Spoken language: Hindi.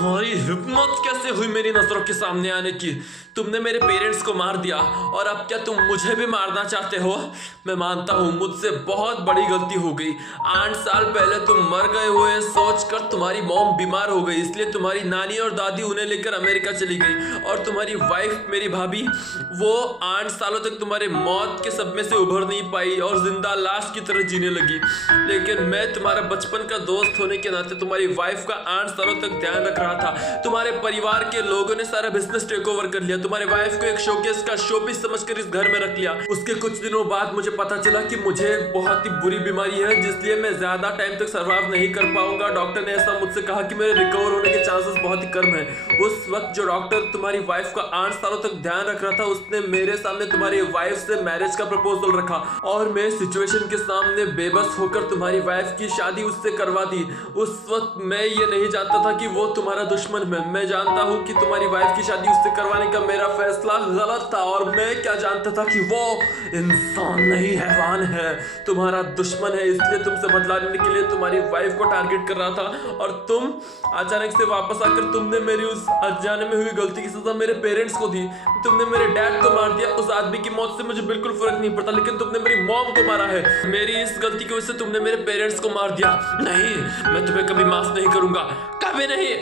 तुम्हारी हिम्मत कैसे हुई मेरी नजरों के सामने आने की? तुमने मेरे पेरेंट्स को मार दिया और अब क्या तुम मुझे भी मारना चाहते हो? मैं मानता हूँ मुझसे बहुत बड़ी गलती हो गई। 8 साल पहले तुम मर गए हो ये सोचकर तुम्हारी मॉम बीमार हो गई, इसलिए तुम्हारी नानी और दादी उन्हें लेकर अमेरिका चली गई और तुम्हारी वाइफ मेरी भाभी वो 8 सालों तक तुम्हारे मौत के सदमे से उभर नहीं पाई और जिंदा लाश की तरह जीने लगी। लेकिन मैं तुम्हारा बचपन का दोस्त होने के नाते तुम्हारी वाइफ का 8 सालों तक ध्यान रख रहा था। तुम्हारे परिवार के लोगों ने सारा बिजनेस टेक ओवर कर लिया, तुम्हारे वाइफ को एक शोकेस का शोपीस समझकर इस घर में रख लिया। उसके कुछ दिनों बाद मुझे पता चला कि मुझे बहुत ही बुरी बीमारी है जिसलिए मैं ज्यादा टाइम तक सर्वाइव नहीं कर पाऊंगा। डॉक्टर ने ऐसा मुझसे कहा कि मेरे रिकवर होने के चांसेस बहुत ही कम है। उस वक्त जो डॉक्टर तुम्हारी वाइफ का 8 सालों तक ध्यान रख रहा था उसने मेरे सामने तुम्हारी वाइफ से मैरिज का प्रपोजल रखा और मैं सिचुएशन के सामने बेबस होकर तुम्हारी वाइफ की शादी उससे करवा दी। उस वक्त मैं ये नहीं जानता था कि वो तुम्हारा दुश्मन है। मैं जानता हूँ कि तुम्हारी वाइफ की शादी उससे करवाने का मेरा फैसला गलत था और मैं क्या जानता था कि वो इंसान नहीं हैवान है, तुम्हारा दुश्मन है। इसलिए तुमसे बदला लेने के लिए तुम्हारी वाइफ को टारगेट कर रहा था और तुम अचानक से वापस आकर तुमने मेरी उस अनजाने में हुई गलती की सजा मेरे पेरेंट्स को दी। तुमने मेरे डैड को मार दिया। उस आदमी की मौत से मुझे बिल्कुल फर्क नहीं पड़ता, लेकिन तुमने मेरी मॉम को मारा है। मेरी इस गलती की वजह से तुमने मेरे पेरेंट्स को मार दिया। नहीं, मैं तुम्हें कभी माफ नहीं करूंगा, कभी नहीं।